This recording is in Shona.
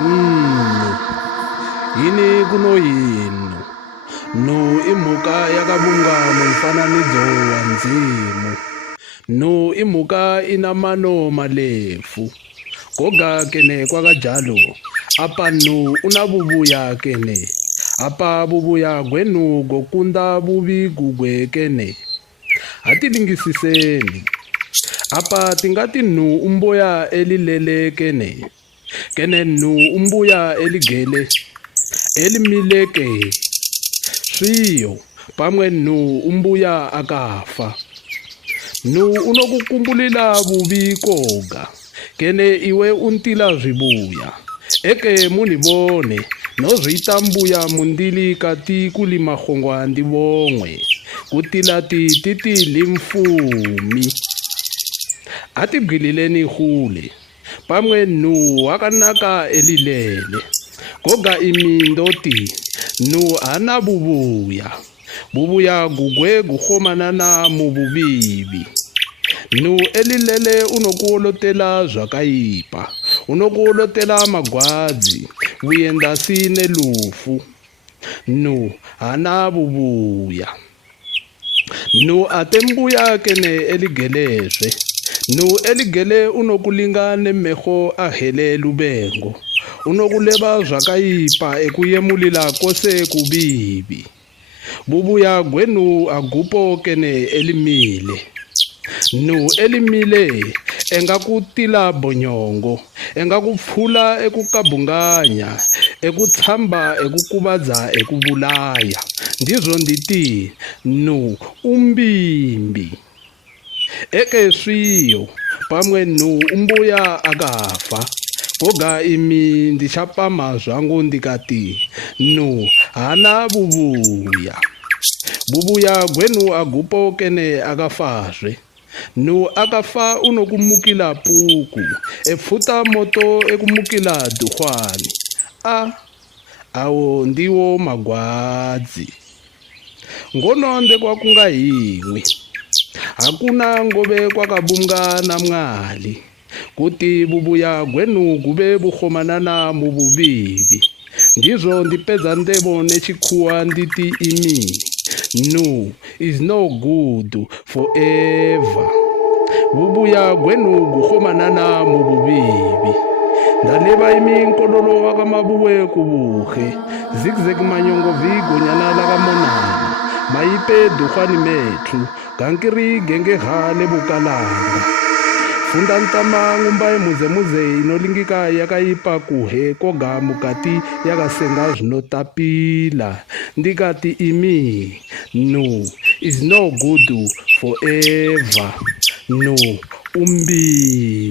Mm, yini kuno yini? No imhuka yakabungama mfananidzo wa ndzimu. No imhuka inamano malefu. Goga kene kwakajalo. Apa no unabubuya kene. Apa bubuya gwenu gokunda bubi gugwe kene. Hatilingisiseni. Apa tingati nu umboya elilele kene. Kene nu umbuya eligele. Elimileke. Siyo. Pamwe nu umbuya akafa. Nu unokukumbulila bubi koga. Kene iwe untila zibuya. Eke munibone. Nozita mbuya mundili kati kulima khongwa ndibongwe. Kutilati titi limfumi. Atibgilileni hule. Pamwe nu wakanaka elilele. Koga imindoti. Nu ana bubuya. Bubuya gugwe guhomanana mububibi. Nu elilele unokuolotela zwakaipa. Unokuolotela magwadzi. Uyenda sine lufu. Nu ana bubuya. Nu atembuya kene eligelezwe. Nu eligele unokulinga nemeho ahele lubengo. Unokuleba zwakaipa ekuyemulila kose kubibi. Bubuya gwenu agupo kene elimile. Nu elimile engakutila bonyongo. Engakupfula ekukabunganya. Ekutsamba ekukubaza ekubulaya. Ndizo nditi nu umbimbi. Eke siyo pamwe nu umbuya akafa. Koga imi ndishapama zvangu ndikati nu hana bubuya. Bubuya gwenu agupo kene akafazve. Nu akafa unokumukila puku. Efuta moto ekumukila duhwani. Awo ndiwo magwadzi. Ngono ndekwa kunga himwe. Hakuna ngobe kwakabunga na mwali. Kuti bubuya gwenu gube buhomanana mububibi. Ndizo ndipeza ndebo nechikuwa nditi imi. No is no good forever. Bubuya gwenu guhomanana mububibi. Ndaleba imi nkololo wakamabuwe kubuhe. Zigzag manyongo vigo nyanala kamonana. Maipe dukhani methu. Kankiri genge hale bukalanga. Funda ntama ngumba muze inolingika yakaipa kuhe koga mukati yakasenga zvinotapila. Ndikati imi. No is no good forever. No umbi.